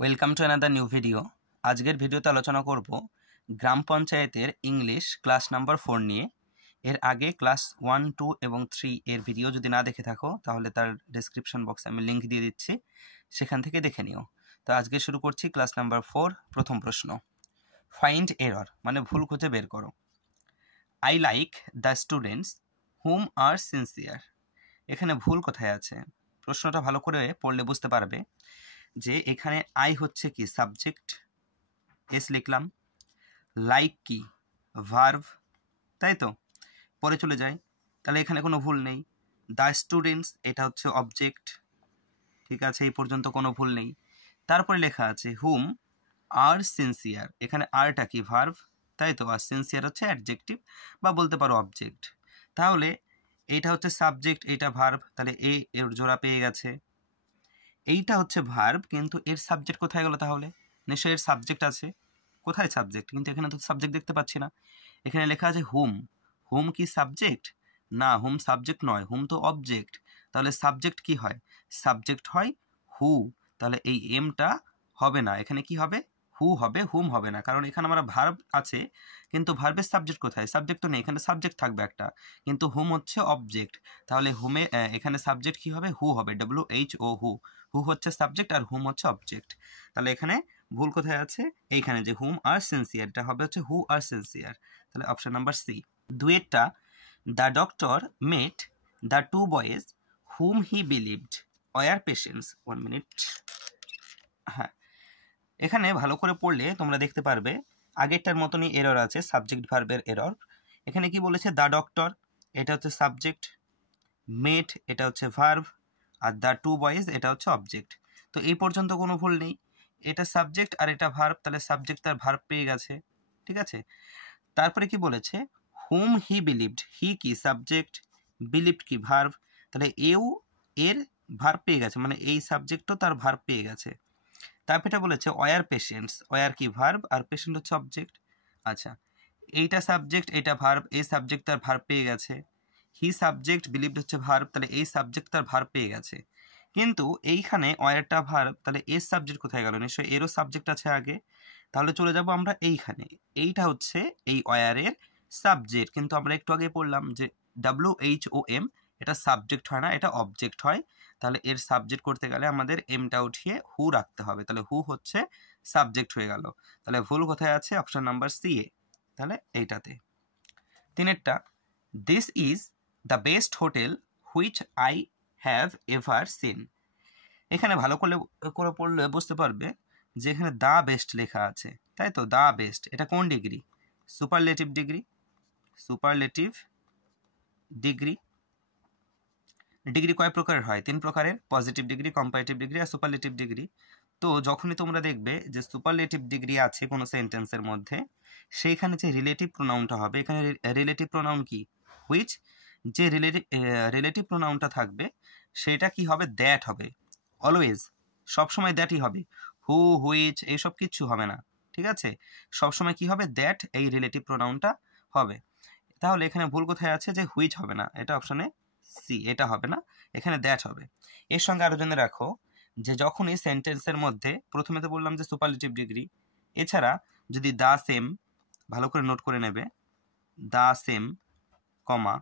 Welcome to another new video. আজকের ভিডিওতে আলোচনা করব গ্রাম পঞ্চায়েতের ইংলিশ ক্লাস নাম্বার 4 নিয়ে। এর আগে ক্লাস 1, 2 এবং 3 এর ভিডিও যদি না দেখে থাকো তাহলে তার ডেসক্রিপশন বক্সে আমি লিঙ্ক দিয়ে দিচ্ছি, সেখান থেকে দেখে নিও। তো আজকে শুরু করছি ক্লাস নাম্বার 4। প্রথম প্রশ্ন, ফাইন্ড এরর মানে ভুল খুঁজে বের করো। I like the students whom are sincere. এখানে ভুল কোথায় আছে? প্রশ্নটা ভালো করে পড়লে বুঝতে পারবে যে এখানে আই হচ্ছে কি সাবজেক্ট, এস লিখলাম, লাইক কি ভার্ব, তাই তো। পরে চলে যাই, তাহলে এখানে কোনো ভুল নেই। দ্য স্টুডেন্টস এটা হচ্ছে অবজেক্ট, ঠিক আছে, এই পর্যন্ত কোনো ভুল নেই। তারপরে লেখা আছে হুম আর সিনসিয়ার, এখানে আরটা কি ভার্ব, তাই তো, আর সিনসিয়ার হচ্ছে অ্যাডজেক্টিভ বা বলতে পারো অবজেক্ট। তাহলে এইটা হচ্ছে সাবজেক্ট, এইটা ভার্ব, তাহলে এর জোড়া পেয়ে গেছে। এইটা হচ্ছে ভার্ব, কিন্তু এর সাবজেক্ট কোথায় গেল? তাহলে নিশ্চয়ই এর সাবজেক্ট আছে। কোথায় সাবজেক্ট? কিন্তু এখানে তো সাবজেক্ট দেখতে পাচ্ছি না। এখানে লেখা আছে হুম। হুম কি সাবজেক্ট? না, হুম সাবজেক্ট নয়, হুম তো অবজেক্ট। তাহলে সাবজেক্ট কি হয়? সাবজেক্ট হয় হু। তাহলে এই এমটা হবে না, এখানে কি হবে? হু হবে, হুম হবে না, কারণ এখানে আমার ভার্ব আছে, কিন্তু ভার্বের সাবজেক্ট কোথায়? সাবজেক্ট তো নেই, এখানে সাবজেক্ট থাকবে একটা, কিন্তু হুম হচ্ছে অবজেক্ট। তাহলে হুমে এখানে সাবজেক্ট কি হবে? হু হবে, WHO হু। হু হচ্ছে সাবজেক্ট আর হুম হচ্ছে অবজেক্ট। তাহলে এখানে ভুল কোথায় আছে? এইখানে যে হুম আর সিনসিয়ার, এটা হবে হচ্ছে হু আর সিনসিয়ার। তাহলে অপশন নাম্বার সি। দুয়েরটা, the doctor met the two boys whom he believed were patients. 1 minute. হ্যাঁ, এখানে ভালো করে পড়লে তোমরা দেখতে পারবে আগেরটার মতনই এরর আছে, সাবজেক্ট ভার্বের এরর। এখানে কি বলেছে? দ্য ডক্টর এটা হচ্ছে সাবজেক্ট, মেট এটা হচ্ছে ভার্ব, আর দ্য টু বয়েজ এটা হচ্ছে অবজেক্ট। তো এই পর্যন্ত কোনো ভুল নেই, এটা সাবজেক্ট আর এটা ভার্ব, তাহলে সাবজেক্ট তার ভার্ব পেয়ে গেছে, ঠিক আছে। তারপরে কি বলেছে? হুম হি বিলিভড, হি কি সাবজেক্ট, বিলিভড কি ভার্ব, তাহলে এর ভার্ব পেয়ে গেছে, মানে এই সাবজেক্টও তার ভার্ব পেয়ে গেছে। তারপরে এটা বলেছে ওয়ার পেশেন্টস, ওয়ার কি ভার্ব আর পেশেন্ট হচ্ছে অবজেক্ট। আচ্ছা, এইটা সাবজেক্ট এটা ভার্ব, এই সাবজেক্ট তার ভার্ব পেয়ে গেছে। হি সাবজেক্ট, বিলিভড হচ্ছে ভার্ব, তাহলে এই সাবজেক্ট তার ভার্ব পেয়ে গেছে। কিন্তু এইখানে ওয়ারটা ভার্ব, তাহলে এর সাবজেক্ট কোথায় গেল? নিশ্চয়ই এরও সাবজেক্ট আছে আগে। তাহলে চলে যাব আমরা এইখানে, এইটা হচ্ছে এই ওয়ারের সাবজেক্ট, কিন্তু আমরা একটু আগে পড়লাম যে WHOM এটা সাবজেক্ট হয় না, এটা অবজেক্ট হয়। তাহলে এর সাবজেক্ট করতে গেলে আমাদের এমটা উঠিয়ে হু রাখতে হবে, তাহলে হু হচ্ছে সাবজেক্ট হয়ে গেল। তাহলে ভুল কোথায় আছে? অপশন নাম্বার সি এ, তাহলে এইটাতে। তিনেরটা, this is the best hotel which I have ever seen. এখানে ভালো করে পড়লে বুঝতে পারবে যে এখানে দ্য বেস্ট লেখা আছে, তাই তো। দ্য বেস্ট এটা কোন degree? Superlative degree. Superlative degree, degree কয় প্রকারের হয়? 3 প্রকারের, পজিটিভ ডিগ্রি, কম্পারেটিভ ডিগ্রি আর সুপারলেটিভ ডিগ্রি। তো যখনই তোমরা দেখবে যে সুপারলেটিভ ডিগ্রি আছে কোনো সেন্টেন্সের মধ্যে, সেইখানে যে রিলেটিভ প্রোনাউনটা হবে, এখানে রিলেটিভ প্রোনাউন কি? হুইচ। যে রিলেটিভ প্রোনাউনটা থাকবে সেটা কি হবে? দ্যাট হবে। অলওয়েজ, সবসময় দ্যাটই হবে, হু হুইচ এইসব কিচ্ছু হবে না, ঠিক আছে। সবসময় কি হবে? দ্যাট, এই রিলেটিভ প্রোনাউনটা হবে। তাহলে এখানে ভুল কোথায় আছে? যে হুইচ হবে না, এটা অপশনে সি, এটা হবে না, এখানে দ্যাট হবে। এর সঙ্গে আরো জেনে রাখো যে যখনই সেন্টেন্সের মধ্যে, প্রথমে তো বললাম যে সুপারলেটিভ ডিগ্রি, এছাড়া যদি দা সেম, ভালো করে নোট করে নেবে, the same, comma,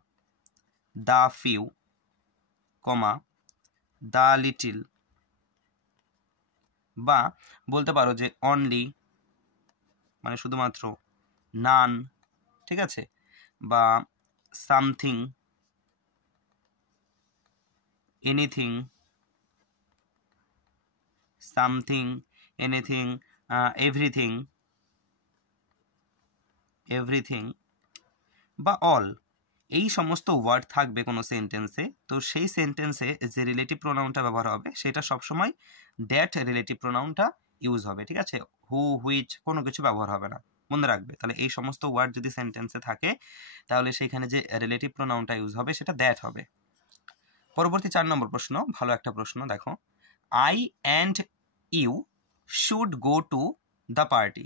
the few, comma, the little, বা বলতে পারো যে অনলি মানে শুধুমাত্র, নান, ঠিক আছে, বা something, anything, something, anything, everything, everything বা অল, এই সমস্ত ওয়ার্ড থাকবে কোনো সেন্টেন্সে। তো সেই সেন্টেন্সে যে রিলেটিভ প্রোনাউনটা ব্যবহার হবে সেটা সবসময় দ্যাট রিলেটিভ প্রোনাউনটা ইউজ হবে, ঠিক আছে। হু হুইচ কোনো কিছু ব্যবহার হবে না, মনে রাখবে। তাহলে এই সমস্ত ওয়ার্ড যদি সেন্টেন্সে থাকে তাহলে সেইখানে যে রিলেটিভ প্রোনাউনটা ইউজ হবে সেটা দ্যাট হবে। পরবর্তী 4 নম্বর প্রশ্ন, ভালো একটা প্রশ্ন দেখো। I and you should go to the party.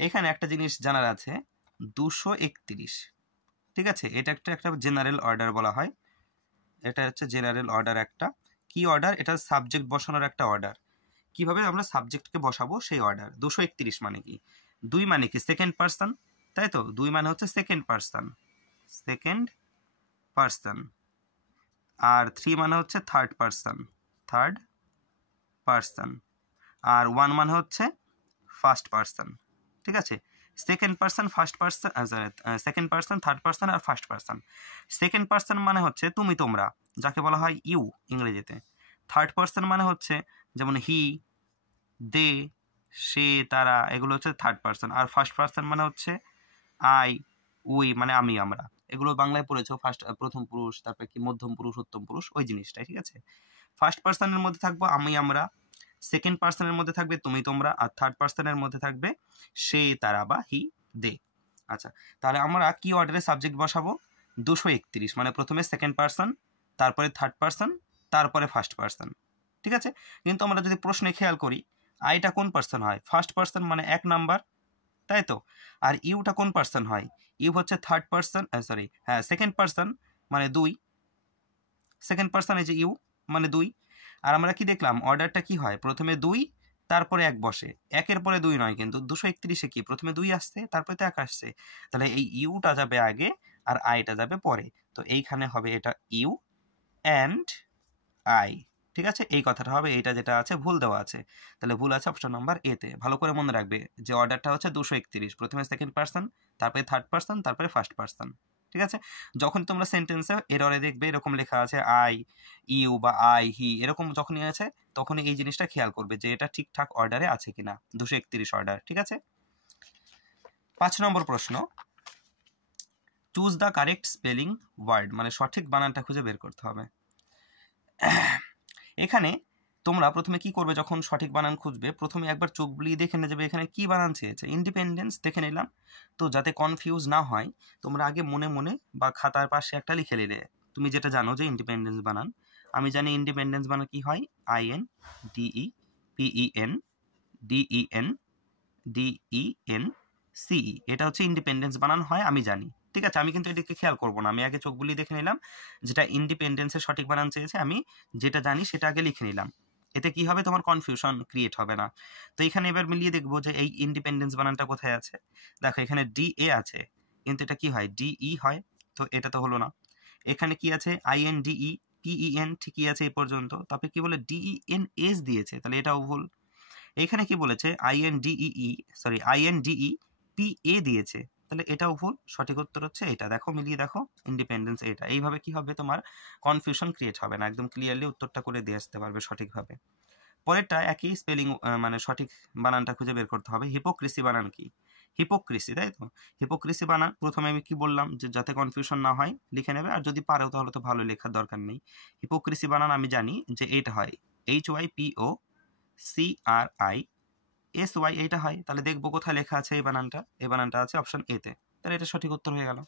এখানে একটা জিনিস জানার আছে, 231, ঠিক আছে। এটা একটা জেনারেল অর্ডার বলা হয়, এটা হচ্ছে জেনারেল অর্ডার একটা। কি অর্ডার? এটা সাবজেক্ট বসানোর একটা অর্ডার। কি কিভাবে আমরা সাবজেক্টকে বসাবো সেই অর্ডার। 231 মানে কি, 2 মানে কি সেকেন্ড পার্সন, তাই তো, 2 মানে হচ্ছে সেকেন্ড পার্সন, আর 3 মানে হচ্ছে থার্ড পার্সন, আর 1 মানে হচ্ছে ফার্স্ট পার্সন। ঠিক আছে, second person, first person, second person, third person আর ফার্স্ট পার্সন। সেকেন্ড পার্সন মানে হচ্ছে তুমি তোমরা, যাকে বলা হয় ইউ ইংরেজিতে। থার্ড পার্সন মানে হচ্ছে যেমন হি, দে, সে, তারা, এগুলো হচ্ছে থার্ড পার্সন। আর ফার্স্ট পার্সন মানে হচ্ছে আই, উই, মানে আমি, আমরা। এগুলো বাংলায় পড়েছো, প্রথম পুরুষ, তারপরে কি মধ্যম পুরুষ, উত্তম পুরুষ, ওই জিনিসটাই। ঠিক আছে, ফার্স্ট পার্সনের মধ্যে থাকবো আমি, আমরা, সেকেন্ড পার্সনের মধ্যে থাকবে তুমি তোমরা, আর থার্ড পার্সনের মধ্যে থাকবে সে, তারা বা হি, দে। আচ্ছা, তাহলে আমরা কি অর্ডারে সাবজেক্ট বসাবো? 231, মানে প্রথমে সেকেন্ড পার্সন, তারপরে থার্ড পার্সন, তারপরে ফার্স্ট পার্সন। ঠিক আছে, কিন্তু আমরা যদি প্রশ্নে খেয়াল করি, আইটা কোন পার্সন হয়? ফার্স্ট পার্সন মানে 1 নাম্বার, তাই তো। আর ইউটা কোন পার্সন হয়? ইউ হচ্ছে থার্ড পার্সন, সেকেন্ড পার্সন মানে 2, সেকেন্ড পার্সন এই যে ইউ মানে 2। আর আমরা কি দেখলাম, অর্ডারটা কি হয়? প্রথমে 2, তারপরে 1 বসে, 1-এর পরে 2 নয়, কিন্তু 231-এ কি প্রথমে 2 আসছে, তারপরে তো 1 আসছে। তাহলে এই ইউটা যাবে আগে আর আইটা যাবে পরে। তো এইখানে হবে এটা ইউ অ্যান্ড আই। ঠিক আছে, এই কথাটা হবে, এইটা যেটা আছে ভুল দেওয়া আছে, তাহলে ভুল আছে অপশন নাম্বার এতে। ভালো করে মনে রাখবে যে অর্ডারটা হচ্ছে 231, প্রথমে সেকেন্ড পার্সন, তারপরে থার্ড পার্সন, তারপরে ফার্স্ট পার্সন। ঠিক আছে, যখন তোমরা সেন্টেন্সে এররে দেখবে এরকম লেখা আছে আই, ইউ বা আই, হি, এরকম যখনই আছে তখনই এই জিনিসটা খেয়াল করবে যে এটা ঠিকঠাক অর্ডারে আছে কিনা, 231 অর্ডার। ঠিক আছে, 5 নম্বর প্রশ্ন, choose the correct spelling word, মানে সঠিক বানানটা খুঁজে বের করতে হবে। এখানে তোমরা প্রথমে কি করবে, যখন সঠিক বানান খুঁজবে প্রথমে একবার চোখ বুলিয়ে দেখে নেবে এখানে কি বানান চেয়েছে। ইন্ডিপেন্ডেন্স দেখে নিলাম, তো যাতে কনফিউজ না হয় তোমরা আগে মনে মনে বা খাতার পাশে একটা লিখে নিলে। তুমি যেটা জানো যে ইন্ডিপেন্ডেন্স বানান, আমি জানি ইন্ডিপেন্ডেন্স বানান কি হয়, IN DE PEN DEN DEN CE, এটা হচ্ছে ইন্ডিপেন্ডেন্স বানান হয়, আমি জানি। ঠিক আছে, আমি কিন্তু এটাকে খেয়াল করবো না, আমি আগে চোখ বুলিয়ে দেখে নিলাম যেটা ইন্ডিপেন্ডেন্সের সঠিক বানান চেয়েছে, আমি যেটা জানি সেটা আগে লিখে নিলাম। এতে কি হবে, তোমার কনফিউশন ক্রিয়েট হবে না। তো এখানে এবার মিলিয়ে দেখবো যে এই ইন্ডিপেন্ডেন্স বানানটা কোথায় আছে। দেখো এখানে DA আছে, কিন্তু এটা কি হয়, DE হয়, তো এটা তো হলো না। এখানে কি আছে, INDE PEN, ঠিকই আছে এই পর্যন্ত। তবে কি বলে DENS দিয়েছে, তাহলে এটাও ভুল। এখানে কি বলেছে, INDE PA দিয়েছে, তাহলে এটাও ভুল। সঠিক উত্তর হচ্ছে এটা, দেখো মিলিয়ে দেখো, ইন্ডিপেন্ডেন্স এটা। এইভাবে কি হবে, তোমার কনফিউশন ক্রিয়েট হবে না, একদম ক্লিয়ারলি উত্তরটা করে দিয়ে আসতে পারবে সঠিকভাবে। পরেরটা একই স্পেলিং, মানে সঠিক বানানটা খুঁজে বের করতে হবে। হিপোক্রেসি বানান কি? হিপোক্রেসি, তাই তো। হিপোক্রেসি বানান প্রথমে আমি কি বললাম, যে যাতে কনফিউশন না হয় লিখে নেবে, আর যদি পারো তাহলে তো ভালো, লেখার দরকার নেই। হিপোক্রেসি বানান আমি জানি যে এইটা হয় HYPOCRISY, এইটা হয়। তাহলে দেখবো কোথায় লেখা আছে এই বানানটা, এই বানানটা আছে অপশন এতে, তাহলে এটা সঠিক উত্তর হয়ে গেল।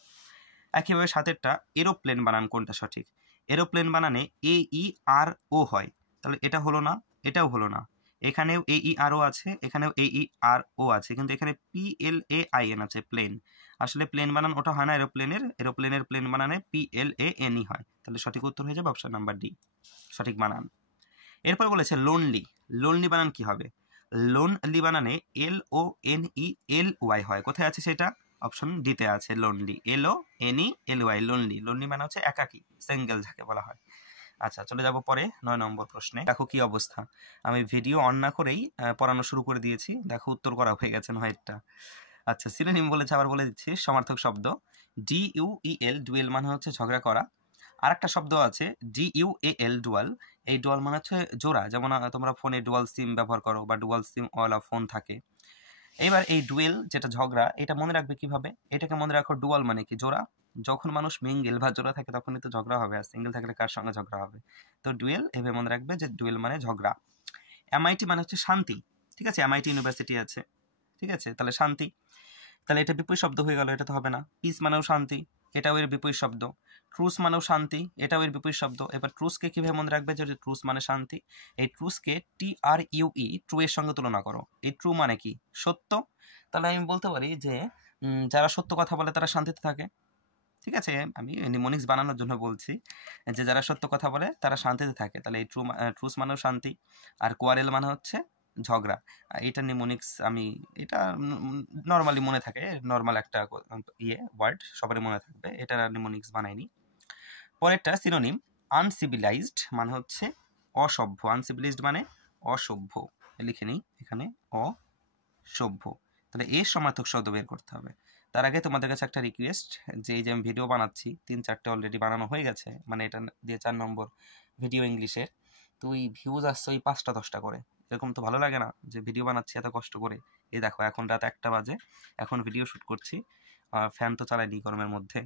একইভাবে সাতেরটা, এরোপ্লেন বানান কোনটা সঠিক? এরোপ্লেন বানানে AERO হয়, তাহলে এটা হলো না, এটাও হলো না। এখানেও AERO আছে, এখানেও AERO আছে, কিন্তু এখানে PLAIN আছে, প্লেন। আসলে প্লেন বানান ওটা হয় না, এরোপ্লেনের প্লেন বানানে PLANE হয়, তাহলে সঠিক উত্তর হয়ে যাবে অপশন নাম্বার ডি, সঠিক বানান। এরপর বলেছে লোনলি, লোনলি বানান কি হবে? লোনলি বানানে LONELY হয়, কোথায় আছে সেটা? অপশন ডিতে আছে, লোনলি, LONELY, লোনলি। লোনলি মানে হচ্ছে একাকী, সিঙ্গেল যাকে বলা হয়। আচ্ছা, চলে যাব পরে 9 নম্বর প্রশ্নে। দেখো কি অবস্থা, আমি ভিডিও অন না করেই পড়ানো শুরু করে দিয়েছি, দেখো উত্তর করা হয়ে গেছে 9টা। আচ্ছা, সিনোনিম বলেছে, আবার বলে দিচ্ছি, সমার্থক শব্দ DUEL, ডুয়েল মানে হচ্ছে ঝগড়া করা। আর একটা শব্দ আছে DUAL, ডুয়াল। এই ডুয়াল মানে হচ্ছে জোড়া, যেমন তোমরা ফোনে ডুয়াল সিম ব্যবহার করো বা ডুয়াল সিম ওয়ালা ফোন থাকে। এবার এই ডুয়েল যেটা ঝগড়া, এটা মনে রাখবে কিভাবে? এটাকে মনে রাখো, ডুয়াল মানে কি জোড়া, যখন মানুষ মিঙ্গেল বা জোড়া থাকে তখনই তো ঝগড়া হবে, আর সিঙ্গেল থাকলে কার সঙ্গে ঝগড়া হবে? তো ডুয়েল, এভাবে মনে রাখবে যে ডুয়েল মানে ঝগড়া। MIT মানে হচ্ছে শান্তি, ঠিক আছে, MIT ইউনিভার্সিটি আছে, ঠিক আছে, তাহলে শান্তি। তাহলে এটা বিপরীত শব্দ হয়ে গেল, এটা তো হবে না। পিস মানেও শান্তি, এটাও এর বিপরীত শব্দ। ট্রুস মানেও শান্তি, এটাও এর বিপরীত শব্দ। এবার ট্রুসকে কিভাবে মনে রাখবে, যে ট্রুস মানে শান্তি, এই ট্রুসকে TRUE, ট্রু এর সঙ্গে তুলনা করো। এই ট্রু মানে কি? সত্য। তাহলে আমি বলতে পারি যে যারা সত্য কথা বলে তারা শান্তিতে থাকে। ঠিক আছে, আমি নিমোনিক্স বানানোর জন্য বলছি যে যারা সত্য কথা বলে তারা শান্তিতে থাকে, তাহলে এই ট্রুস মানেও শান্তি। আর কোয়ারেল মানে হচ্ছে ঝগড়া। এটা নিমোনিক্স আমি এটা নর্মালি মনে থাকে, নর্মাল একটা ওয়ার্ড সবারই মনে থাকবে, এটা নিমোনিক্স বানাইনি। পরেরটা সিনোনিম, আনসিভিলাইজড মানে হচ্ছে অসভ্য, আনসিভিলাইজড মানে অসভ্য, লিখে নিই এখানে অসভ্য। তাহলে এর সমার্থক শব্দ বের করতে হবে। তার আগে তোমাদের কাছে একটা রিকোয়েস্ট, যে এই যে আমি ভিডিও বানাচ্ছি 3-4টে অলরেডি বানানো হয়ে গেছে, মানে এটা দিয়ে 4 নম্বর ভিডিও ইংলিশের, তুই ভিউজ আসছে ওই 5টা-10টা করে, এরকম তো ভালো লাগে না যে ভিডিও বানাচ্ছি এত কষ্ট করে। এই দেখো এখন রাত 1টা বাজে, এখন ভিডিও শ্যুট করছি, ফ্যান তো চালাইনি গরমের মধ্যে,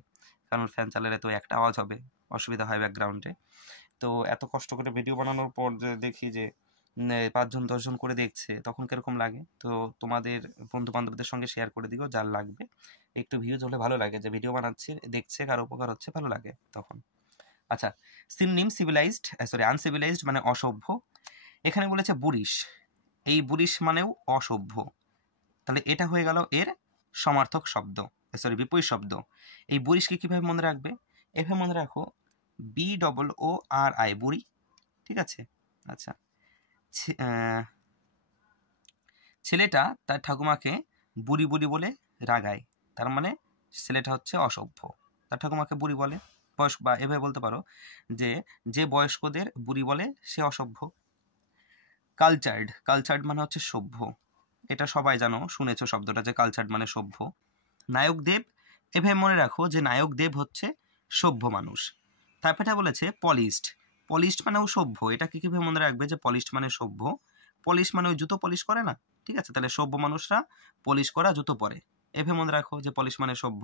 কারণ ফ্যান চালালে তো একটা আওয়াজ হবে, অসুবিধা হয় ব্যাকগ্রাউন্ডে। তো এত কষ্ট করে ভিডিও বানানোর পর যে দেখি যে 5-10 জন করে দেখছে, তখন কিরকম লাগে। তো তোমাদের বন্ধু বান্ধবদের সঙ্গে শেয়ার করে দিও, যার লাগবে। একটু ভিউজ হলে ভালো লাগে, যে ভিডিও বানাচ্ছি দেখছে, কারো উপকার হচ্ছে, ভালো লাগে তখন। আচ্ছা, সিনোনিম আনসিভিলাইজড মানে অসভ্য। এখানে বলেছে বুরিশ, এই বুরিশ মানেও অসভ্য। তাহলে এটা হয়ে গেল এর সমার্থক শব্দ, বিপরীত শব্দ। এই বুরিশকে কিভাবে মনে রাখবে? এভাবে মনে রাখো, BOORI, বুড়ি, ঠিক আছে। আচ্ছা, ছেলেটা তার ঠাকুমাকে বুড়ি বুড়ি বলে রাগায়, তার মানে ছেলেটা হচ্ছে অসভ্য, তার ঠাকুমাকে বুড়ি বলে। বয়স্ক, বা এভাবে বলতে পারো যে বয়স্কদের বুড়ি বলে সে অসভ্য। কালচার্ড মানে হচ্ছে সভ্য, এটা সবাই জানো, শুনেছো শব্দটা, যে কালচার্ড মানে সভ্য। নায়কদেব, এভাবে মনে রাখো যে নায়কদেব হচ্ছে সভ্য মানুষ। তারপরে বলেছে পলিশড মানেও সভ্য, এটা কিভাবে মনে রাখবে যে পলিশড মানে সভ্য? পলিশ মানে ওই জুতো পলিশ করে না, ঠিক আছে, তাহলে সভ্য মানুষরা পলিশ করা জুতো পরে, এভাবে মনে রাখো যে পলিশ মানে সভ্য।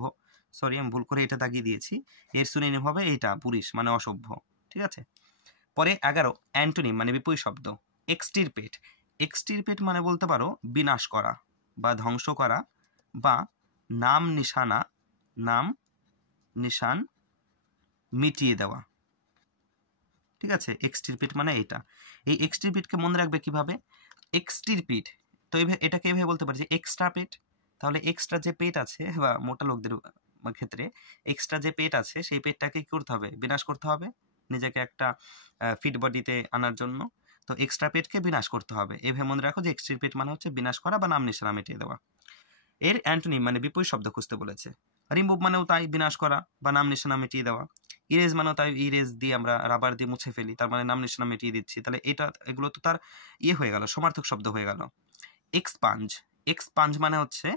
সরি, আমি ভুল করে এটা দাগিয়ে দিয়েছি, এর সিনোনিম হবে এইটা, পুলিশ মানে অসভ্য, ঠিক আছে। পরে 11, অ্যান্টোনিম মানে বিপরীত শব্দ, এক্সটিরপেট মানে বলতে পারো বিনাশ করা বা ধ্বংস করা, বা নাম নিশান মিটিয়ে দেওয়া, ঠিক আছে। এক্সটিরপিট মানে এটা। এই এক্সটিরপিটকে মনে রাখবে কিভাবে? এক্সটিরপিট, তো এটাকে এভাবে বলতে পারি যে এক্সট্রা পেট। তাহলে এক্সট্রা যে পেট আছে, বা মোটা লোকদের ক্ষেত্রে এক্সট্রা যে পেট আছে, সেই পেটটাকে কি করতে হবে? বিনাশ করতে হবে, নিজেকে একটা ফিট বডিতে আনার জন্য। তো এক্সট্রা পেটকে বিনাশ করতে হবে, এভাবে মনে রাখো যে এক্সটিরপিট মানে হচ্ছে বিনাশ করা বা নাম নিশানা মিটিয়ে দেওয়া। এর অ্যান্টোনিম মানে বিপরীত শব্দ খুঁজতে বলেছে। রিমুভ মানেও তাই, বিনাশ করা বা নাম নিশানা মিটিয়ে দেওয়া। ইরেজ মানেও তাই, ইরেজ দিয়ে আমরা রাবার দিয়ে মুছে ফেলি, তার মানে নাম নিশানা মিটিয়ে দিচ্ছি। তাহলে এগুলো তো তার হয়ে গেল, সমার্থক শব্দ হয়ে গেল। এক্সপাঞ্জ মানে হচ্ছে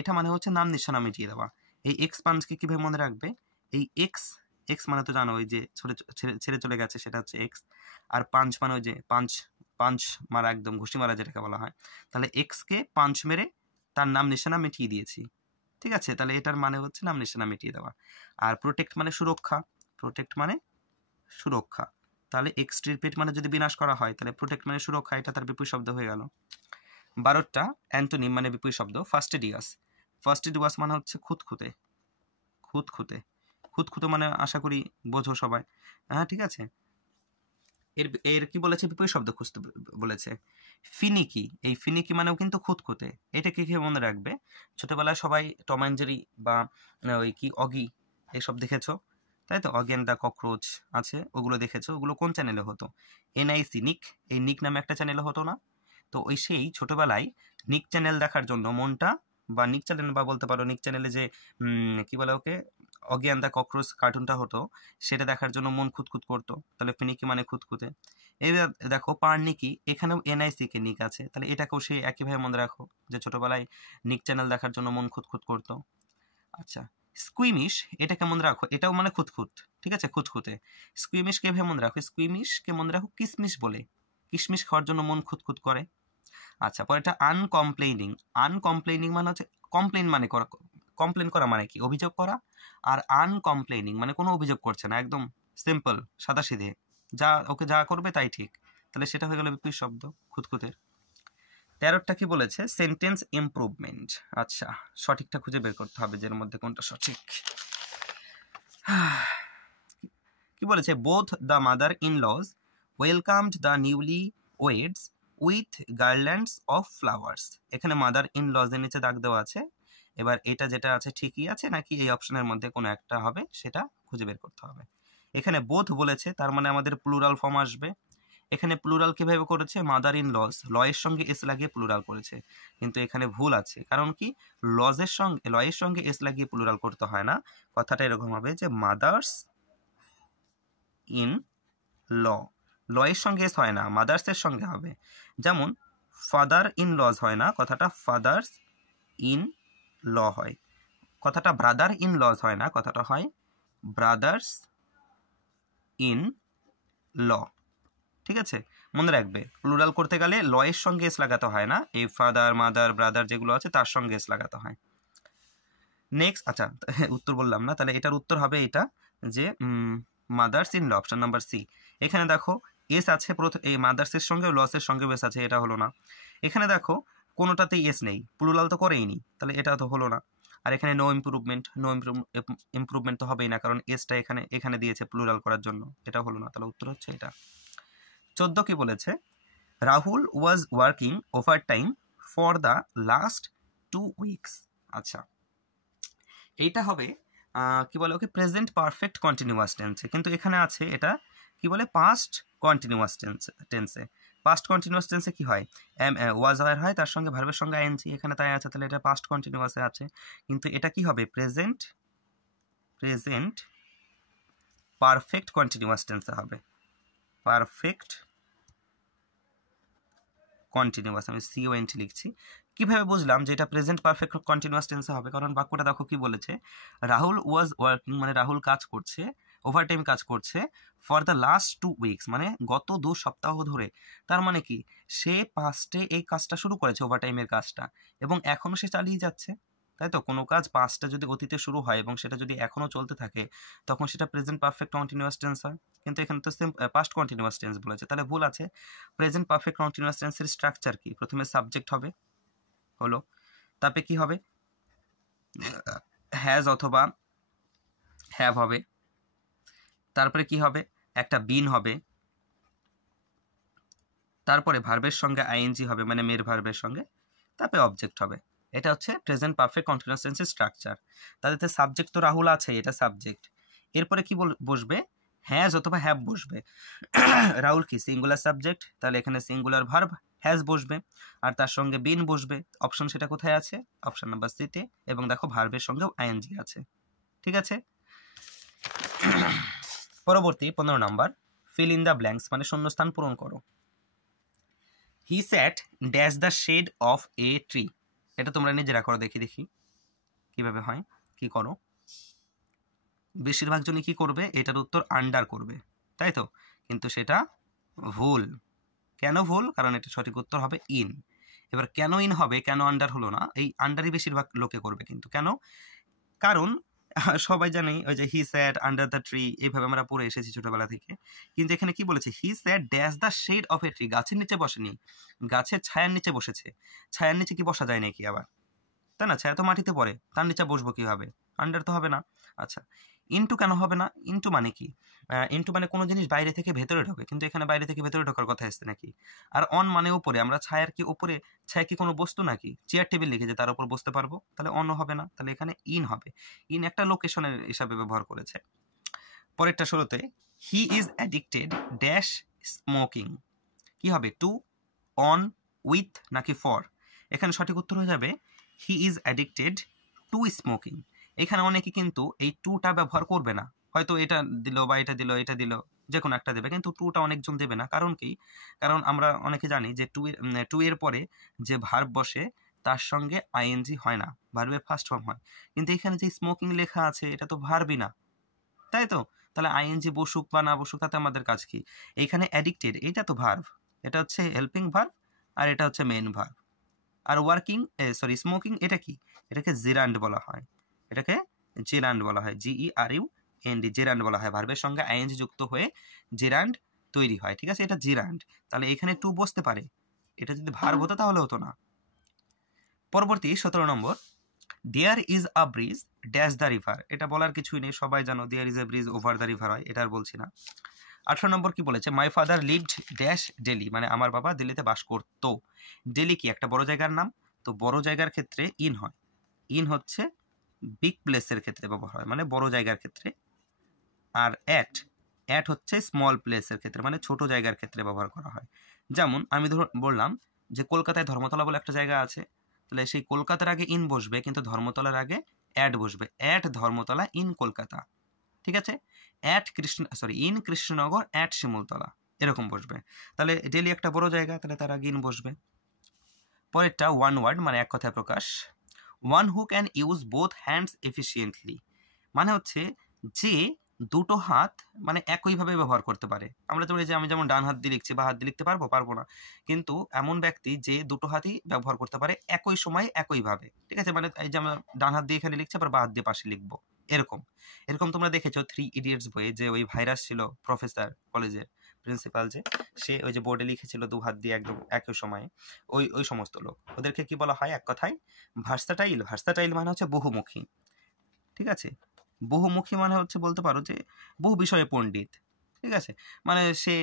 এটা মানে হচ্ছে নাম নিশানা মিটিয়ে দেওয়া। এই এক্সপাঞ্জকে কিভাবে মনে রাখবে? এই এক্স মানে তো জানো, ওই যে ছেড়ে চলে গেছে, সেটা হচ্ছে এক্স। আর পাঞ্চ মানে ওই যে পাঞ্চ মারা, একদম ঘুষি মারা যেটাকে বলা হয়। তাহলে এক্সকে পাঞ্চ মেরে তার নাম নিশানা মিটিয়ে দিয়েছি, ঠিক আছে। তাহলে এটার মানে হচ্ছে নাম নিশানা মিটিয়ে দেওয়া। আর প্রোটেক্ট মানে সুরক্ষা, তাহলে এক্সটিরপেট মানে যদি বিনাশ করা হয়, তাহলে প্রোটেক্ট মানে সুরক্ষা, এটা তার বিপরীত শব্দ হয়ে গেল। 12টা অ্যান্টোনিম মানে বিপরীত শব্দ, ফাস্টিডিয়াস মানে হচ্ছে খুঁতখুঁতে মানে আশা করি বোঝো সবাই, হ্যাঁ, ঠিক আছে। এর কি বলেছে? বিপরীত শব্দ খুঁজতে বলেছে। ফিনিকি, এই ফিনিকি মানেও কিন্তু খুঁতখুঁতে, এটাকে কি মনে রাখবে? ছোটবেলায় সবাই টম অ্যান্ড জেরি বা ওই কি অগি এসব দেখেছো, তাই তো? অগি অ্যান্ড দ্য ককরোচ আছে, ওগুলো দেখেছো। ওগুলো কোন চ্যানেলে হতো? NIC, এই নিক নামে একটা চ্যানেলে হতো না? তো ওই সেই ছোটবেলায় নিক চ্যানেল দেখার জন্য মনটা, বা নিক চ্যানেল, বা বলতে পারো নিক চ্যানেলে যে কি বলে ওকে, অগি অ্যান্ড দ্য ককরোচ কার্টুনটা হতো, সেটা দেখার জন্য মন খুঁতখুত করতো। তাহলে ফিনিকি মানে খুঁতখুঁতে। এবার দেখো পারনিকি, এখানেও NIC কে নিক আছে, তাহলে এটাকেও সেই একইভাবে মনে রাখো যে ছোটবেলায় নিক চ্যানেল দেখার জন্য মন খুঁতখুত করতো। আচ্ছা, স্কুইমিশ, এটাকে মনে রাখো, এটাও মানে খুঁতখুত, ঠিক আছে, খুঁতখুঁতে। স্কুইমিশকে এভাবে মনে রাখো, স্কুইমিশকে মনে রাখো কিশমিশ বলে, কিশমিশ খাওয়ার জন্য মন খুঁতখুত করে। আচ্ছা, পরেরটা আনকমপ্লেইনিং মানে হচ্ছে, কমপ্লেন করা মানে কি? অভিযোগ করা। আর আনকমপ্লেইনিং মানে কোনো অভিযোগ করছে না, একদম সিম্পল, সাদাসিধে, ওকে যা করবে তাই ঠিক। তাহলে সেটা হয়ে গেল বিপরীত শব্দ, খুঁতখুঁতের। 13টা কি বলেছে? Sentence improvement. আচ্ছা, সঠিকটা খুঁজে বের করতে হবে, যের মধ্যে কোনটা সঠিক। কি বলেছে? Both the mother in law welcomed the newlyweds with garlands of flowers. এখানে মাদার ইন লজ এর নিচে দাগ দেওয়া আছে। এবার এটা যেটা আছে ঠিকই আছে নাকি এই অপশনের মধ্যে কোনো একটা হবে, সেটা খুঁজে বের করতে হবে। এখানে বোথ বলেছে, তার মানে আমাদের প্লুরাল ফর্ম আসবে। এখানে প্লুরাল কিভাবে করেছে, মাদার ইন লজ, লয়ের সঙ্গে এস লাগিয়ে প্লুরাল করেছে, কিন্তু এখানে ভুল আছে। কারণ কি, লয়ের সঙ্গে এস লাগিয়ে প্লুরাল করতে হয় না। কথাটা এরকম হবে যে মাদার্স ইন ল, লয়ের সঙ্গে এস হয় না, মাদার্সের সঙ্গে হবে। যেমন ফাদার ইন লজ হয় না, কথাটা ফাদার্স ইন ল হয়। কথাটা ব্রাদার ইন লজ হয় না, কথাটা হয় ব্রাদার্স ইন ল। ঠিক আছে, মনে রাখবে প্লুরাল করতে গেলে লয়ের সঙ্গে এস লাগাতে হয় না, এই ফাদার মাদার ব্রাদার যেগুলো আছে তার সঙ্গে এস লাগাতে হয়। নেক্সট, আচ্ছা উত্তর বললাম না, তাহলে এটার উত্তর হবে এটা যে mothers in law, option number C. এখানে দেখো এস আছে এই মাদার্সের সঙ্গে লসের সঙ্গে এস আছে, এটা হলো না। এখানে দেখো কোনোটাতেই এস নেই, প্লুরাল তো করেইনি, তাহলে এটা তো হলো না। আর এখানে নো ইমপ্রুভমেন্ট তো হবেই না, কারণ এসটা এখানে দিয়েছে প্লুরাল করার জন্য, এটা হলো না। তাহলে উত্তর হচ্ছে এটা। 14 কি বলেছে, Rahul was working over time for the last 2 weeks. আচ্ছা, এইটা হবে কি বলে ওকে, প্রেজেন্ট পারফেক্ট কন্টিনিউয়াস টেন্সে, কিন্তু এখানে আছে এটা কি বলে, পাস্ট কন্টিনিউয়াস টেন্সে। পাস্ট কন্টিনিউয়াস টেন্সে কি হয়, ওয়াজ হয় তার সঙ্গে ভার্বের সঙ্গে আইএনজি, এখানে তাই আছে, তাহলে এটা পাস্ট কন্টিনিউয়াসে আছে। কিন্তু এটা কি হবে, প্রেজেন্ট পারফেক্ট কন্টিনিউয়াস টেন্সে হবে, পারফেক্ট কন্টিনিউয়াস। আমি CONT লিখছি। কিভাবে বুঝলাম যে এটা প্রেজেন্ট পারফেক্ট কন্টিনিউয়াস টেন্সে হবে, কারণ বাক্যটা দেখো কি বলেছে, রাহুল ওয়াজ ওয়ার্কিং, মানে রাহুল কাজ করছে, ওভারটাইম কাজ করছে, ফর দ্য লাস্ট 2 উইকস, মানে গত 2 সপ্তাহ ধরে। তার মানে কি, সে পাস্টে এই কাজটা শুরু করেছে, ওভারটাইমের কাজটা, এবং এখনো সে চালিয়ে যাচ্ছে, তাই তো? কোনো কাজ পাস্টে যদি অতীতে শুরু হয় এবং সেটা যদি এখনো চলতে থাকে, তখন সেটা প্রেজেন্ট পারফেক্ট কন্টিনিউয়াস টেন্স হয়। কিন্তু এখানে তো সেম পাস্ট কন্টিনিউয়াস টেন্স বলেছে, তাহলে ভুল আছে। প্রেজেন্ট পারফেক্ট কন্টিনিউয়াস টেন্সের স্ট্রাকচার কি, প্রথমে সাবজেক্ট হবে, হলো, তারপরে কি হবে, হ্যাজ অথবা হ্যাভ হবে, তারপরে কি হবে, একটা বিন হবে, তারপরে ভার্বের সঙ্গে আইএনজি হবে, মানে মের ভার্বের সঙ্গে, তারপরে অবজেক্ট হবে। এটা হচ্ছে প্রেজেন্ট পারফেক্ট কন্টিনিউয়াস টেন্সের স্ট্রাকচার। তাতে সাবজেক্ট তো রাহুল আছে, এটা সাবজেক্ট। এরপরে কি বসবে, হ্যাজ অথবা হ্যাভ বসবে। রাহুল কি সিঙ্গুলার সাবজেক্ট, তাহলে এখানে সিঙ্গুলার ভার্ব হ্যাজ বসবে, আর তার সঙ্গে বিন বসবে। অপশন সেটা কোথায় আছে, অপশন নাম্বার সিতে, এবং দেখো ভার্বের সঙ্গেও আইএনজি আছে। ঠিক আছে, পরবর্তী 15 number, fill in the blanks, মানে শূন্যস্থান পূরণ করো। He sat dash the shade of a tree. এটা তোমরা নিজেরা করো, দেখি কিভাবে হয়, কি করো। বেশিরভাগ জনই কি করবে, এটার উত্তর আন্ডার করবে, তাই তো? কিন্তু সেটা ভুল। কেন ভুল, কারণ এটা সঠিক উত্তর হবে ইন। এবার কেন ইন হবে, কেন আন্ডার হলো না, এই আন্ডারই বেশিরভাগ লোকে করবে। কিন্তু কেন, কারণ সবাই জানি ওই যে হি স্যাট আন্ডার দ্য ট্রি, এইভাবে আমরা পড়ে এসেছি ছোটবেলা থেকে। কিন্তু এখানে কি বলেছে, he sat dash the shade of a tree, গাছের নিচে বসেনি, গাছের ছায়ার নিচে বসেছে। ছায়ার নিচে কি বসা যায় নাকি আবার, তাই না? ছায়া তো মাটিতে পড়ে, তার নিচে বসবো কিভাবে, আন্ডার তো হবে না। আচ্ছা, ইনটু কেন হবে না, ইনটু মানে কি, ইনটু মানে কোনো জিনিস বাইরে থেকে ভেতরে ঢোকে, কিন্তু এখানে বাইরে থেকে ভেতরে ঢোকার কথা আসছে নাকি। আর অন মানে উপরে, আমরা ছায়ার কি উপরে, ছায়া কি কোনো বস্তু নাকি, চেয়ার টেবিল লিখে যে তার উপর বসতে পারবো, তাহলে অনও হবে না, তাহলে এখানে ইন হবে। ইন একটা লোকেশনের হিসাবে ব্যবহার করেছে। পরেরটা শুরুতে, he is addicted dash smoking, কি হবে, টু, অন, উইথ নাকি ফর। এখানে সঠিক উত্তর হয়ে যাবে he is addicted to smoking. এখানে অনেকে কিন্তু এই টুটা ব্যবহার করবে না, হয়তো এটা দিল বা এটা দিল, এটা দিল, যে কোনো একটা দেবে, কিন্তু টুটা অনেকজন দেবে না। কারণ কি, কারণ আমরা অনেকে জানি যে টু এর পরে যে ভার্ব বসে তার সঙ্গে আইএনজি হয় না, ভার্বের ফার্স্ট ফর্ম হয়। কিন্তু এখানে যে স্মোকিং লেখা আছে এটা তো ভার্বই না, তাই তো? তাহলে আইএনজি বসুক বা না বসুক তাতে আমাদের কাজ কি। এইখানে অ্যাডিক্টেড, এটা তো ভার্ব, এটা হচ্ছে হেল্পিং ভার্ব, আর এটা হচ্ছে main verb. Are working, smoking, এটা কি, এটাকে জিরান্ড বলা হয়, এটাকে জেরান্ড বলা হয়, GERUND, জেরান্ড বলা হয়। ভার্বের সঙ্গে আইএনজি যুক্ত হয়ে জেরান্ড তৈরি হয়, ঠিক আছে? এটা জিরান্ড, তাহলে এখানে টু বসতে পারে। এটা যদি ভার্ব হতো তাহলে হতো না। পরবর্তী 17 নম্বর, there is a bridge dash the river. এটা বলার কিছুই নেই, সবাই জানো there is a bridge over the river হয়, এটা আর বলছি না। 18 নম্বর কি বলেছে, my father lived dash Delhi, মানে আমার বাবা দিল্লিতে বাস করতো। ডেলি কি একটা বড় জায়গার নাম, তো বড় জায়গার ক্ষেত্রে ইন হয়। ইন হচ্ছে বিগ প্লেসের ক্ষেত্রে ব্যবহার হয়, মানে বড় জায়গার ক্ষেত্রে। আর অ্যাট অ্যাট হচ্ছে স্মল প্লেসের ক্ষেত্রে, মানে ছোট জায়গার ক্ষেত্রে ব্যবহার করা হয়। যেমন আমি বললাম যে কলকাতায় ধর্মতলা বলে একটা জায়গা আছে, তাহলে সেই কলকাতার আগে ইন বসবে, কিন্তু ধর্মতলার আগে অ্যাট বসবে। অ্যাট ধর্মতলা ইন কলকাতা, ঠিক আছে? ইন কৃষ্ণনগর অ্যাট শিমুলতলা, এরকম বসবে। তাহলে ডেলি একটা বড় জায়গা, তাহলে তার আগে ইন বসবে। পরেরটা ওয়ান ওয়ার্ড, মানে এক কথায় প্রকাশ। One who can use both hands efficiently, মানে হচ্ছে যে দুটো হাত মানে একইভাবে ব্যবহার করতে পারে। আমরা তো যে আমি যেমন ডান হাত দিয়ে লিখছি, বা হাত দিয়ে লিখতে পারবো না, কিন্তু এমন ব্যক্তি যে দুটো হাতই ব্যবহার করতে পারে একই সময় একইভাবে, ঠিক আছে? মানে এই যে আমরা ডান হাত দিয়ে এখানে লিখছি, আবার বা হাত দিয়ে পাশে লিখবো, এরকম এরকম তোমরা দেখেছো 3 ইডিয়টস বইয়ে, যে ওই ভাইরাস ছিল প্রফেসর, কলেজের প্রিন্সিপাল, যে সে ওই যে বোর্ডে লিখেছিল দু হাত দিয়ে একদম একই সময়ে, ওই সমস্ত লোক, ওদেরকে কি বলা হয় এক কথায়? ভার্সাটাইল। ভার্সাটাইল মানে হচ্ছে বহুমুখী, ঠিক আছে? বহুমুখী মানে হচ্ছে বলতে পারো যে বহু বিষয়ে পণ্ডিত, ঠিক আছে? মানে সে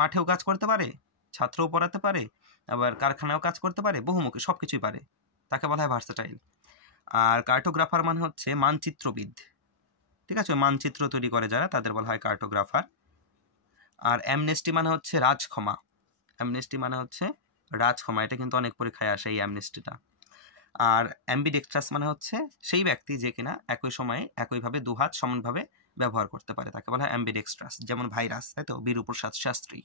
মাঠেও কাজ করতে পারে, ছাত্রও পড়াতে পারে, আবার কারখানায়ও কাজ করতে পারে, বহুমুখী, সব কিছুই পারে, তাকে বলা হয় ভার্সাটাইল। আর কার্টোগ্রাফার মানে হচ্ছে মানচিত্রবিদ, ঠিক আছে? মানচিত্র তৈরি করে যারা, তাদের বলা হয় কার্টোগ্রাফার। আর অ্যামনেস্টি মানে হচ্ছে রাজক্ষমা। অ্যামনেস্টি মানে হচ্ছে রাজক্ষমা, এটা কিন্তু অনেক পরীক্ষায় আসে এই অ্যামনেস্টিটা। আর অ্যাম্বিডেক্সট্রাস মানে হচ্ছে সেই ব্যক্তি যে কিনা একই সময়ে একইভাবে দুহাত সমানভাবে ব্যবহার করতে পারে, তাকে বলা হয় অ্যাম্বিডেক্সট্রাস, যেমন ভাইরাস, তাই তো, বীরুপ্রসাদ শাস্ত্রী।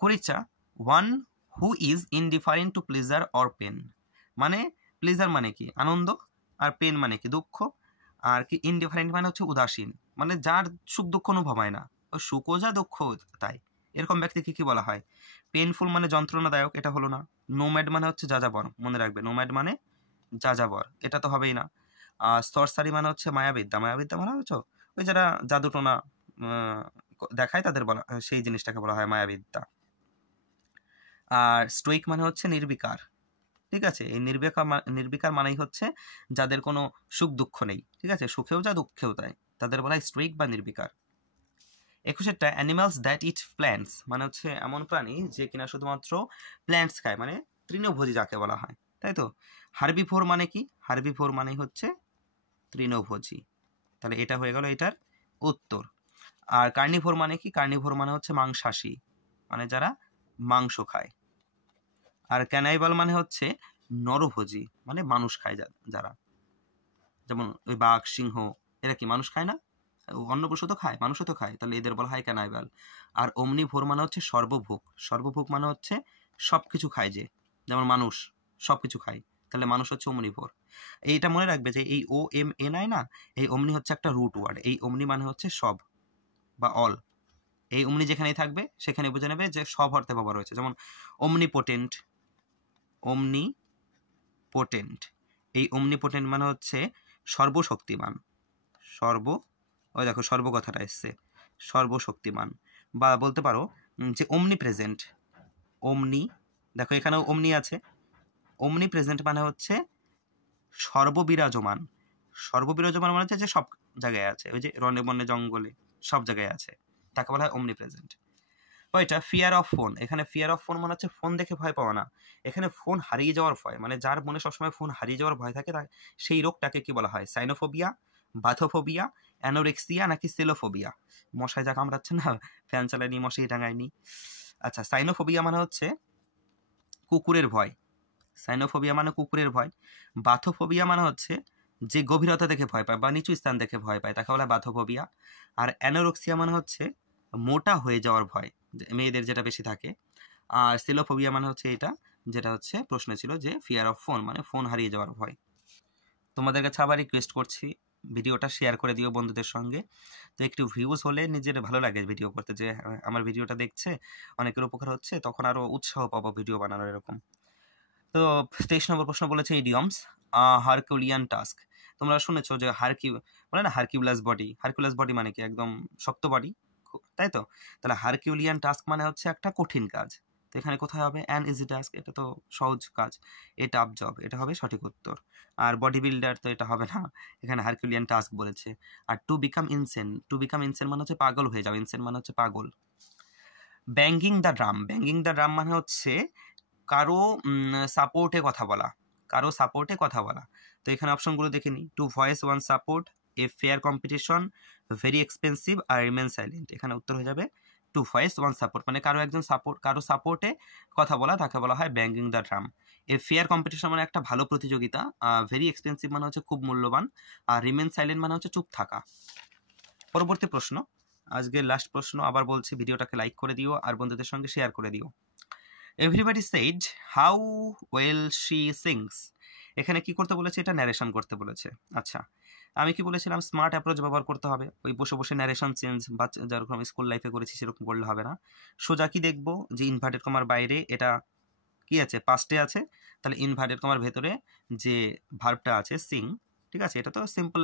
করিচা, one who is indifferent to pleasure or pain, মানে প্লেজার মানে কি আনন্দ, আর পেন মানে কি দুঃখ, আর কি ইনডিফারেন্ট মানে হচ্ছে উদাসীন, মানে যার সুখ দুঃখ অনুভব হয় না, ও সুখও যা দুঃখ তাই, এরকম ব্যক্তিকে কি বলা হয়? পেনফুল মানে যন্ত্রণাদায়ক, এটা হলো না। নোম্যাড মানে হচ্ছে যাযাবর, মনে রাখবে, নোম্যাড মানে যাযাবর, এটা তো হবেই না। সরসারি মানে হচ্ছে মায়াবিদ্যা। মায়াবিদ্যা মানে হচ্ছে ওই যারা জাদুটোনা দেখায়, তাদের বলা, সেই জিনিসটাকে বলা হয় মায়াবিদ্যা। আর স্টোইক মানে হচ্ছে নির্বিকার, ঠিক আছে? এই নির্বিকার মানেই হচ্ছে যাদের কোনো সুখ দুঃখ নেই, ঠিক আছে? সুখেও যা দুঃখেও তাই, তাদের বলা হয় স্টোইক বা নির্বিকার। 21টা অ্যানিমালস দ্যাট ইট প্ল্যান্টস, মানে হচ্ছে এমন প্রাণী যে কিনা শুধুমাত্র প্ল্যান্টস খায়, মানে তৃণভোজী যাকে বলা হয়, তাই তো? হার্বিভোর মানে কি? হার্বিভোর মানে হচ্ছে তৃণভোজী, তাহলে এটা হয়ে গেল এটার উত্তর। আর কার্নিভোর মানে কি? কার্নিভোর মানে হচ্ছে মাংসাশী, মানে যারা মাংস খায়। আর ক্যানাইবাল মানে হচ্ছে নরভোজী, মানে মানুষ খায় যারা, যেমন ওই বাঘ, সিংহ, এরা কি মানুষ খায় না? অন্য পশু তো খায়, মানুষও তো খায়, তাহলে এদের বলা হয় ক্যানাইবাল। আর অমনিভোর মানে হচ্ছে সর্বভোগ। সর্বভোগ মানে হচ্ছে সব কিছু খায়, যে যেমন মানুষ সব কিছু খায়, তাহলে মানুষ হচ্ছে অমনিভোর। এইটা মনে রাখবে যে এই OMNI না, এই অমনি হচ্ছে একটা রুট ওয়ার্ড। এই অমনি মানে হচ্ছে সব বা অল। এই অমনি যেখানেই থাকবে সেখানে বুঝে নেবে যে সব অর্থে ব্যবহার হয়েছে, যেমন অমনিপোটেন্ট। অমনিপোটেন্ট, এই অমনিপোটেন্ট মানে হচ্ছে সর্বশক্তিমান। ওই দেখো সর্ব কথাটা এসছে, সর্বশক্তিমান। বা বলতে পারো যে অমনি প্রেজেন্ট। অমনি, দেখো এখানেও অমনি আছে। অমনি প্রেজেন্ট মানে হচ্ছে সর্ববিরাজমান। সর্ববিরাজমান মানে হচ্ছে যে সব জায়গায় আছে, ওই যে রনে বনে জঙ্গলে সব জায়গায় আছে, তাকে বলা হয় অমনি প্রেজেন্ট। ওইটা ফিয়ার অফ ফোন। এখানে ফিয়ার অফ ফোন মানে হচ্ছে ফোন দেখে ভয় পাওয়া না, এখানে ফোন হারিয়ে যাওয়ার ভয়, মানে যার মনে সবসময় ফোন হারিয়ে যাওয়ার ভয় থাকে, সেই রোগটাকে কি বলা হয়? সাইনোফোবিয়া, বাথোফোবিয়া, অ্যানোরেক্সিয়া, নাকি সেলোফোবিয়া? মশায় যা কামড়াচ্ছে না, ফ্যান চালায়নি, মশাই টাঙায়নি। আচ্ছা, সাইনোফোবিয়া মানে হচ্ছে কুকুরের ভয়। সাইনোফোবিয়া মানে কুকুরের ভয়। বাথোফোবিয়া মানে হচ্ছে যে গভীরতা দেখে ভয় পায় বা নিচু স্থান দেখে ভয় পায়, তাকে বলা হয় বাথোফোবিয়া। আর অ্যানোরেক্সিয়া মানে হচ্ছে মোটা হয়ে যাওয়ার ভয়, মেয়েদের যেটা বেশি থাকে। আর সেলোফোবিয়া মানে হচ্ছে এটা, যেটা হচ্ছে প্রশ্নে ছিল যে ফিয়ার অফ ফোন মানে ফোন হারিয়ে যাওয়ার ভয়। তোমাদের কাছে আবার রিকোয়েস্ট করছি, ভিডিওটা শেয়ার করে দিও বন্ধুদের সঙ্গে, তো একটু ভিউজ হলে নিজের ভালো লাগে ভিডিও করতে, যে আমার ভিডিওটা দেখছে, অনেকের উপকার হচ্ছে, তখন আরও উৎসাহ পাবো ভিডিও বানানোর, এরকম। তো 23 নম্বর প্রশ্ন বলেছে ইডিয়মস, হারকিউলিয়ান টাস্ক। তোমরা শুনেছো যে বলে না হারকিউলাস বডি। হারকিউলাস বডি মানে কি? একদম শক্ত বডি, তাই তো? তাহলে হারকিউলিয়ান টাস্ক মানে হচ্ছে একটা কঠিন কাজ। তো এখানে কোথায় হবে? অ্যান ইজি টাস্ক, এটা তো সহজ কাজ। এ টাফ জব, এটা হবে সঠিক উত্তর। আর বডি বিল্ডার তো এটা হবে না, এখানে হারকিউলিয়ান টাস্ক বলেছে। আর টু বিকাম ইনসেন মানে হচ্ছে পাগল হয়ে যাও, ইনসেন মানে হচ্ছে পাগল। Banging the drum. Banging the drum মানে হচ্ছে কারো সাপোর্টে কথা বলা, কারো সাপোর্টে কথা বলা। তো এখানে অপশনগুলো দেখে নিই। To voice one support, a fair competition, very expensive, আর রিমেন সাইলেন্ট। এখানে উত্তর হয়ে যাবে টু ভয়েস ওয়ান সাপোর্ট, মানে কারো সাপোর্টে কথা বলা, তাকে বলা হয় banging the drum. A fair competition মানে একটা ভালো প্রতিযোগিতা, ভেরি এক্সপেন্সিভ মানে হচ্ছে খুব মূল্যবান, আর রিমেন সাইলেন্ট মানে হচ্ছে চুপ থাকা। পরবর্তী প্রশ্ন, আজকের লাস্ট প্রশ্ন, আবার বলছি ভিডিওটাকে লাইক করে দিও আর বন্ধুদের সঙ্গে শেয়ার করে দিও। Everybody said how well she sings. এখানে কি করতে বলেছে? এটা ন্যারেশন করতে বলেছে। আচ্ছা, আমি কি বলেছিলাম? স্মার্ট অ্যাপ্রোচ ব্যবহার করতে হবে। ওই বসে বসে ন্যারেশন চেঞ্জ বা যেরকম স্কুল লাইফে করেছি সেরকম করলে হবে না। সোজা কি দেখবো যে ইনভার্টেড কমার বাইরে এটা কি আছে? পাস্টে আছে, তাহলে ইনভার্টেড কমার ভেতরে যে ভার্বটা আছে সিং, ঠিক আছে, এটা তো সিম্পল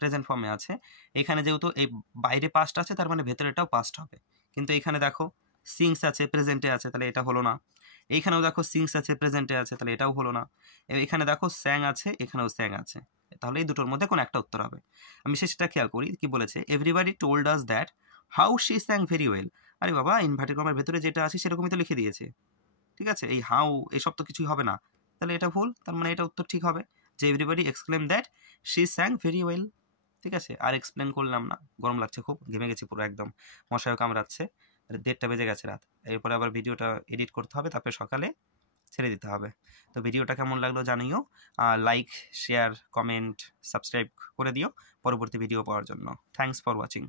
প্রেজেন্ট ফর্মে আছে। এখানে যেহেতু এই বাইরে পাস্ট আছে, তার মানে ভেতরে এটাও পাস্ট হবে। কিন্তু এখানে দেখো সিংস আছে, প্রেজেন্টে আছে, তাহলে এটা হলো না। এইখানেও দেখো সিংস আছে, প্রেজেন্টে আছে, তাহলে এটাও হলো না। এখানে দেখো স্যাং আছে, এখানেও স্যাং আছে, তাহলে এই দুটোর মধ্যে কোনো একটা উত্তর হবে। আমি সেটা খেয়াল করি, কি বলেছে? Everybody told us that how she স্যাং very well. আরে বাবা, ইনভার্টেড কমার ভেতরে যেটা আছে সেরকমই তো লিখে দিয়েছে, ঠিক আছে? এই হাউ এসব তো কিছুই হবে না, তাহলে এটা ভুল। তার মানে এটা উত্তর ঠিক হবে যে everybody exclaim that she স্যাং very well. ঠিক আছে, আর এক্সপ্লেন করলাম না, গরম লাগছে খুব, ঘেমে গেছি পুরো একদম, মশাও কামড়াচ্ছে, 1:30টা বেজে গেছে রাত। এরপরে আবার ভিডিওটা এডিট করতে হবে, তারপরে সকালে ছেড়ে দিতে হবে। তো ভিডিওটা কেমন লাগলো জানিও, লাইক, শেয়ার, কমেন্ট, সাবস্ক্রাইব করে দিও পরবর্তী ভিডিও পাওয়ার জন্য। Thanks for watching.